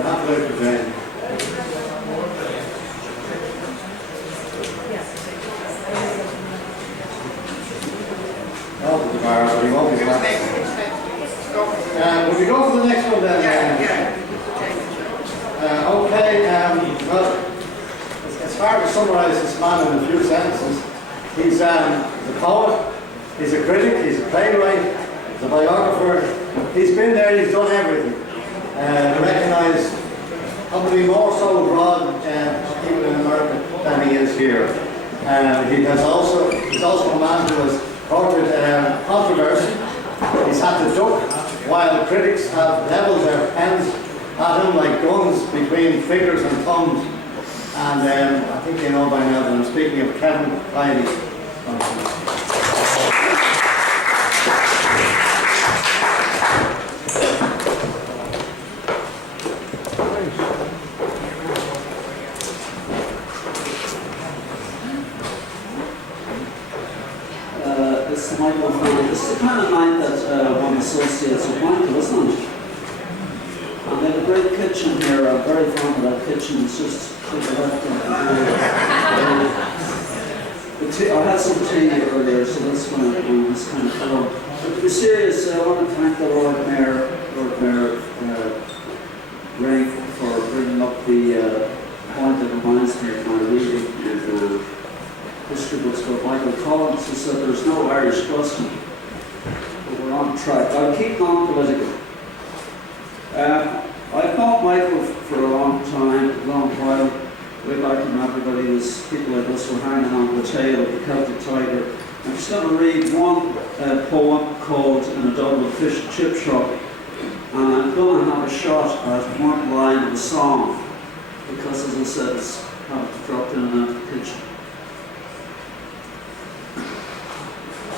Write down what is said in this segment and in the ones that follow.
we'll have to wait for Jane. Oh, the bar, but he won't be back. Will we go for the next one then? Okay, well, as far as summarise this man in a few sentences, he's a poet, he's a critic, he's a playwright, he's a biographer. He's been there, he's done everything. Recognised probably more so abroad, even in America, than he is here. He's also a man who has courted controversy. He's had to duck while critics have levelled their pens at him like guns between fingers and thumbs. And I think you know by now that I'm speaking of Kevin Riley. It's Michael Flannery. This is the kind of night that one associates with Michael, isn't it? And they have a great kitchen here. I'm very fond of that kitchen. It's just to the left of the I had some tea earlier, so that's when it was kind of full. But to be serious, I want to thank the Lord Mayor Ring for bringing up the point that reminds me of my reading in history books about Michael Collins, who said there's no Irish question, but we're on track. I'll keep non-political. I've known Michael for a long time, a long while. Way back when everybody was, people like us were hanging on the tail of the Celtic Tiger. I'm just going to read one poem called In a Dublin Fish and Chip Shop, and I'm going to have a shot at one line of the song, because as I said, it's dropped in and out of the kitchen.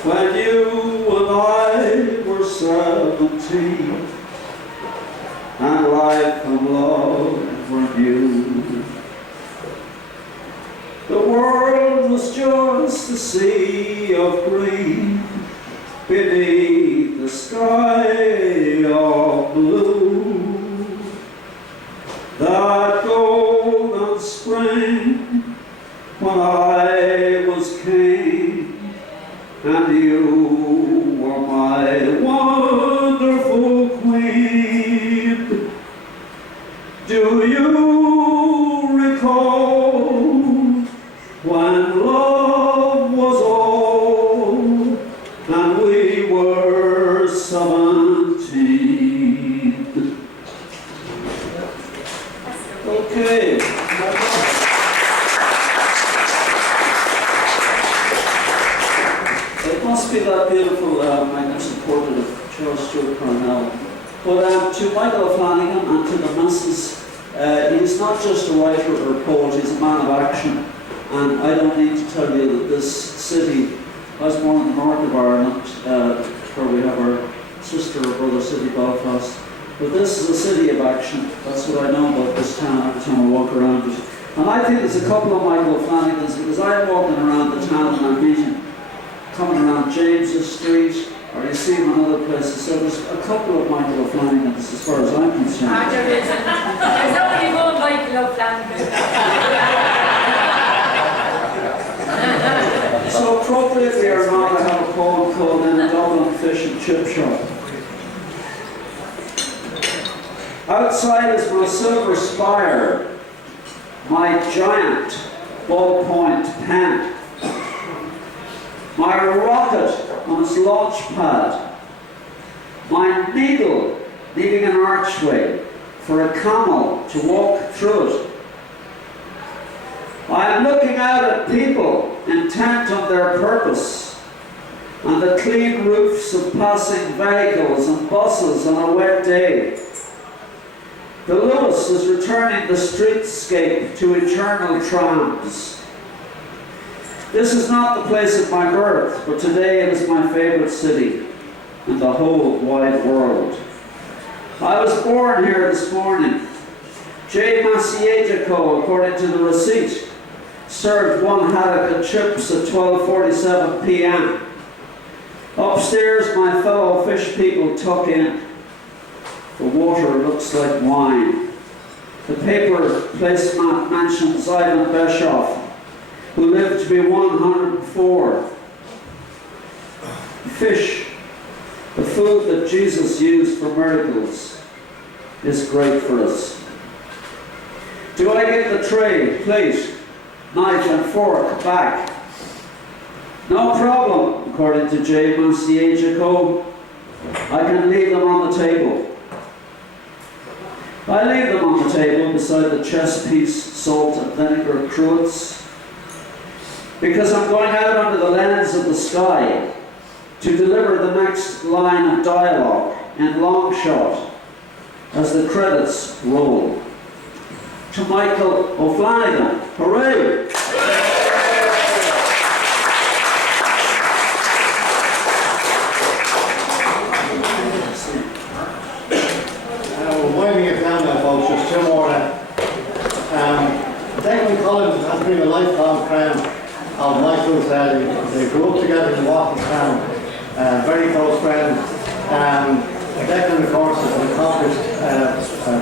When you and I were 17 and life and love were new, the world was just a sea of green beneath the sky of blue. That golden spring when I was king and you were my wonderful queen. Do you recall when love was old and we were 17? Okay. It must be that beautiful magnificent portrait of Charles Stewart Parnell. But to Michael Flanagan and to the masses, he's not just a writer or a poet, he's a man of action. And I don't need to tell you that this city, I was born in the north of Ireland, where we have our sister or brother city, Belfast. But this is a city of action. That's what I know about this town every time I walk around it. And I think there's a couple of Michael Flanagans, because I'm walking around the town and I'm meeting, coming around James's Street, or you see him in other places. So there's a couple of Michael Flanagans as far as I'm concerned. There is. There's only one Michael Flanagan. So appropriately or not, I have a poem called In a Dublin Fish and Chip Shop. Outside is my silver spire, my giant ballpoint pen, my rocket on its launch pad, my needle needing an archway for a camel to walk through it. I am looking out at people intent on their purpose, and the clean roofs of passing vehicles and buses on a wet day. The Lewis is returning the streetscape to eternal trams. This is not the place of my birth, but today it is my favorite city in the whole wide world. I was born here this morning. J. Masiedzico, according to the receipt, served one haddock and chips at 12:47 p.m. Upstairs, my fellow fish people tuck in. The water looks like wine. The paper placemat mentions Ivan Beshoff, who lived to be 104. Fish, the food that Jesus used for miracles, is great for us. Do I get the tray, plate, knife and fork back? No problem, according to J. Massier Jacob. I can leave them on the table. I leave them on the table beside the chess piece, salt and vinegar cruets, because I'm going out under the lens of the sky to deliver the next line of dialogue in long shot as the credits roll. To Michael O'Flanagan, hooray! We're winding it down now, folks, just two more. Declan Collins has been a lifelong friend of Michael's. They grew up together in Walkinstown, very close friends. Declan, of course, is an accomplished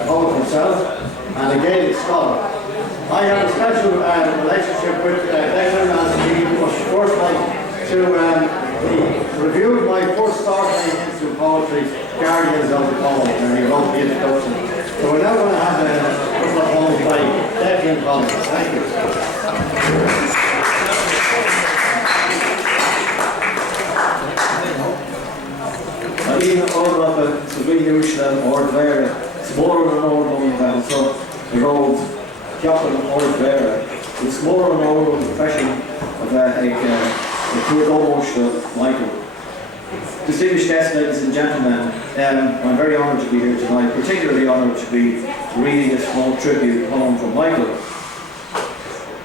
poet himself and a Gaelic scholar. I have a special relationship with Declan, as he was first like to he reviewed my first story into poetry, Guardians of the Poem, and he wrote the introduction. So we're now going to have a couple of poems by Declan Collins. Thank you. Alina Orlapa, Sabine Ushlam, Ordvera, Smaller and Orlum, and so the road, Joplin Ordvera. It's more and more of the profession of a poor almost Michael. Distinguished guests, ladies and gentlemen, I'm very honoured to be here tonight, particularly honoured to be reading a small tribute poem from Michael.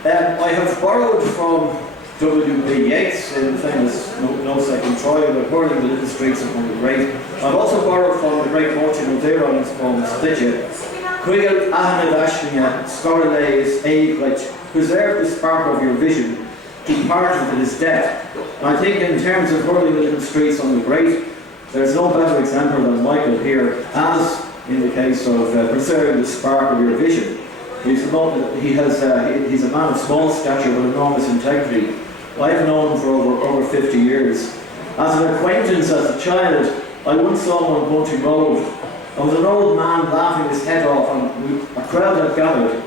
I have borrowed from W.B. Yeats in the famous No Second Troy, but hurling the little streets upon the great. I've also borrowed from the great Martin O'Dea on his poem Stygia. Quigel Ahmed Ashnia, Scorlays Aigret, preserve the spark of your vision, departed to his death. And I think in terms of hurling the little streets on the great, there's no better example than Michael here, as in the case of preserving the spark of your vision. He's a man of small stature but enormous integrity. I've known him for over 50 years. As an acquaintance as a child, I once saw him on Bunting Road. There was an old man laughing his head off, and a crowd had gathered.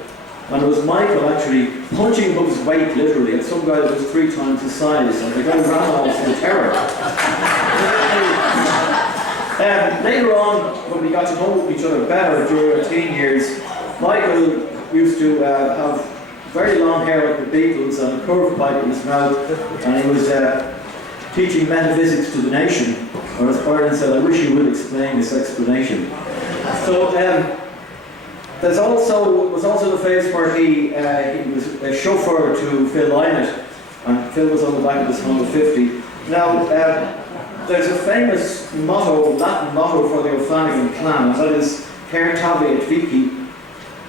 And it was Michael actually punching above his weight, literally, at some guy that was 3 times his size, and the guy ran off in terror. Later on, when we got to know each other better during our teen years, Michael used to have very long hair like the Beatles and a curved pipe in his mouth, and he was teaching metaphysics to the nation. Or as Byron said, I wish you would explain this explanation. So was also the phase where he was a chauffeur to Phil Lynott, and Phil was on the back of his 150. Now, there's a famous motto, Latin motto for the O'Flanagan clan, and that is "Per tavi et vici."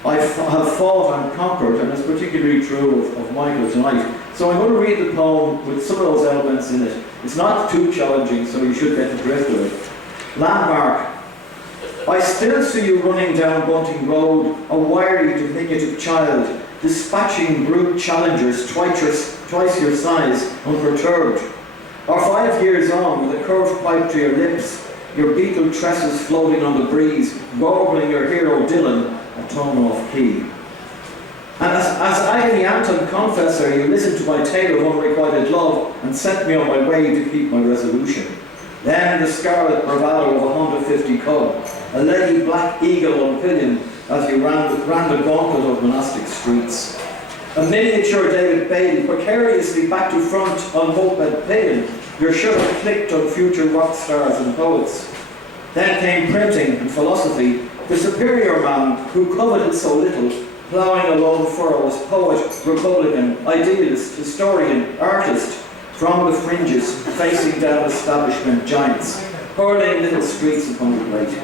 I have fought and conquered, and it's particularly true of Michael tonight. So I'm going to read the poem with some of those elements in it. It's not too challenging, so you should get the drift of it. Landmark. I still see you running down Bunting Road, a wiry, diminutive child, dispatching brute challengers twice your size, unperturbed. Or 5 years on, with a curved pipe to your lips, your beetle tresses floating on the breeze, warbling your hero Dylan, a tone off key. And as agony anthem confessor, you listened to my tale of unrequited love and sent me on my way to keep my resolution. Then the scarlet bravado of a Honda 50 Cub, a leaden black eagle on pillion as you ran the gauntlet of monastic streets. A miniature David Bailey, precariously back to front on moped pillion, your shutter clicked on future rock stars and poets. Then came printing and philosophy, the superior man who coveted so little, ploughing a lone furrow as poet, republican, idealist, historian, artist, from the fringes, facing down establishment giants, hurling little streets upon the great.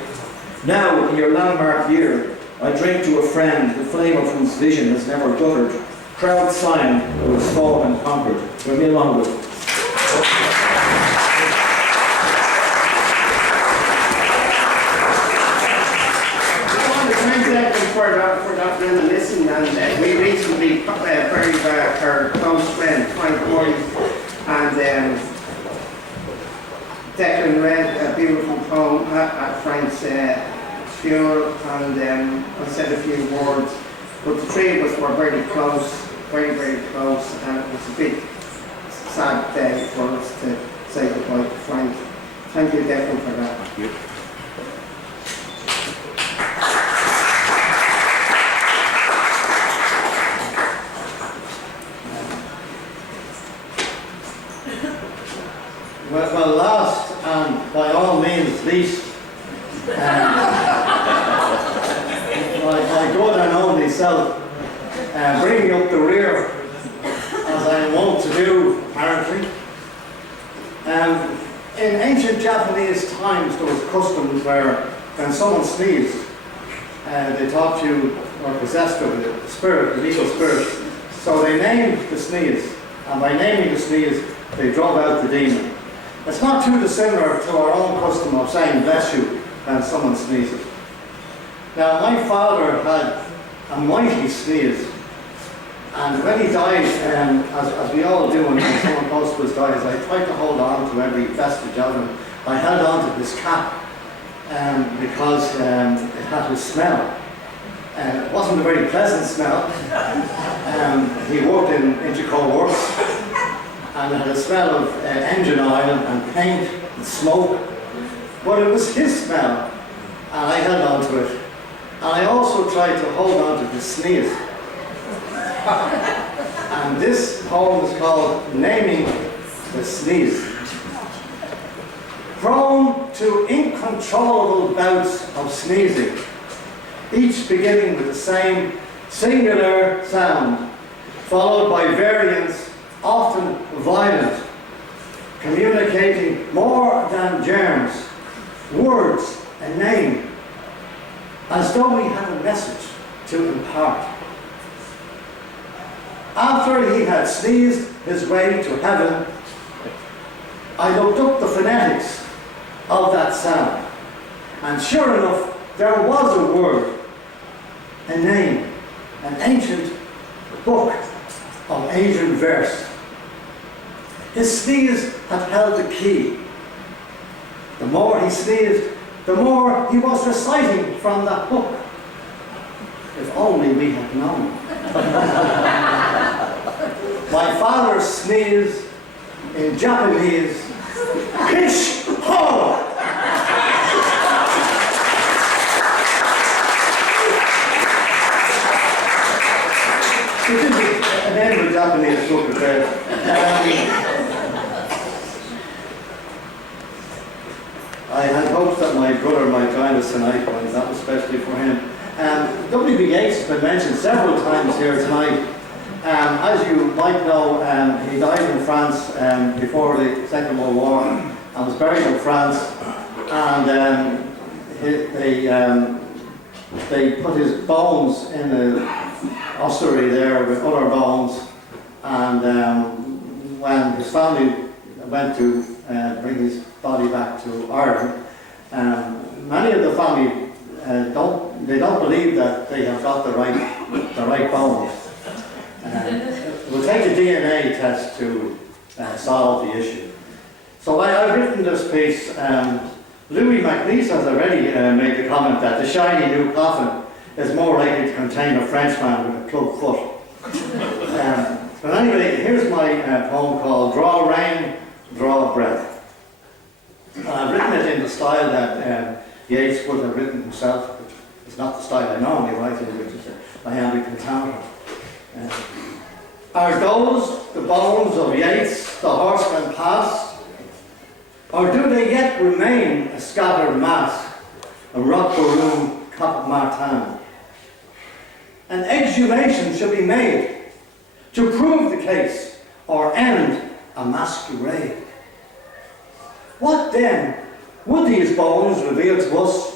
Now, in your landmark year, I drink to a friend, the flame of whose vision has never guttered, proud sign who has fought and conquered. We're me along with. for that reminiscing, and we recently buried our close friend Frank Moy, and Declan read a beautiful poem at Frank's funeral, and I said a few words, but the three of us were very close, very, very close, and it was a big sad day for us to say goodbye to Frank. Thank you, Declan, for that. Thank you. Well, last and by all means least, my good and only self, bringing up the rear, as I am wont to do, apparently. In ancient Japanese times, there was customs where when someone sneezed, they thought you were possessed of the spirit, the evil spirit. So they named the sneeze, and by naming the sneeze, they drove out the demon. It's not too dissimilar to our own custom of saying bless you when someone sneezes. Now, my father had a mighty sneeze, and when he died, as we all do when someone close to us dies, I tried to hold on to every vestige of him. I held on to his cap because it had his smell. It wasn't a very pleasant smell. He worked in Inchico Works, and it had a smell of engine oil and paint and smoke, but it was his smell, and I held on to it. And I also tried to hold on to the sneeze. And this poem is called Naming the Sneeze. Prone to incontrollable bouts of sneezing, each beginning with the same singular sound, followed by variants often violent, communicating more than germs, words, a name, as though we had a message to impart. After he had sneezed his way to heaven, I looked up the phonetics of that sound, and sure enough, there was a word, a name, an ancient book of Asian verse. His sneeze had held the key. The more he sneezed, the more he was reciting from that book. If only we had known. My father sneezed in Japanese, Kish Ho! It is an end of Japanese book of that. I had hoped that my brother might join us tonight, but that was especially for him. W.B. Yeats has been mentioned several times here tonight. As you might know, he died in France before the Second World War and was buried in France. And they put his bones in the ossuary there with other bones. And when his family went to bring his body back to Ireland, many of the family don't believe that they have got the right bones. We'll take a DNA test to solve the issue. So I've written this piece. Louis MacNeice has already made the comment that the shiny new coffin is more likely to contain a Frenchman with a club foot. But anyway, here's my poem called Draw Rain, Draw Breath. I've written it in the style that Yeats would have written himself, which is not the style I normally write in, which is a iambic pentameter. Are those the bones of Yeats, the horseman past? Or do they yet remain a scattered mass, a rock room Cap Martin? An exhumation should be made to prove the case or end a masquerade. What then would these bones reveal to us?